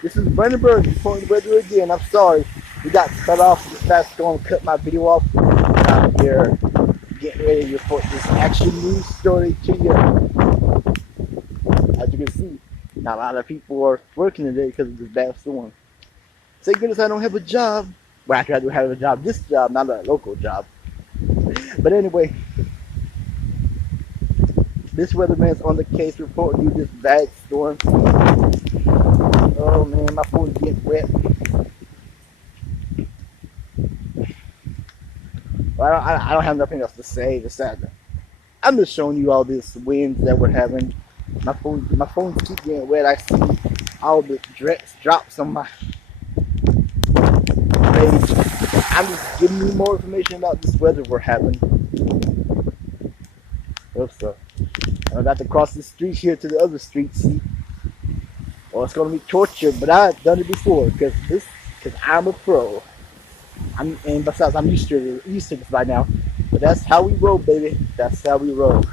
This is Brandenburg reporting the weather again. I'm sorry. We got cut off this fast. Going to cut my video off. I'm here getting ready to report this action news story to you. As you can see, not a lot of people are working today because of this bad storm. Thank goodness I don't have a job. Well, actually, I do have a job. This job, not a local job. But anyway, this weatherman's on the case reporting you this bad storm. Oh man, my phone's getting wet. Well, I don't have nothing else to say. I'm just showing you all these winds that we're having. My phone keep getting wet. I see all the drops on my page. I'm just giving you more information about this weather we're having. Hope so. I got to cross the street here to the other street. See, well, it's gonna be torture, but I've done it before because I'm a pro. And besides, I'm used to this by now. But that's how we roll, baby. That's how we roll.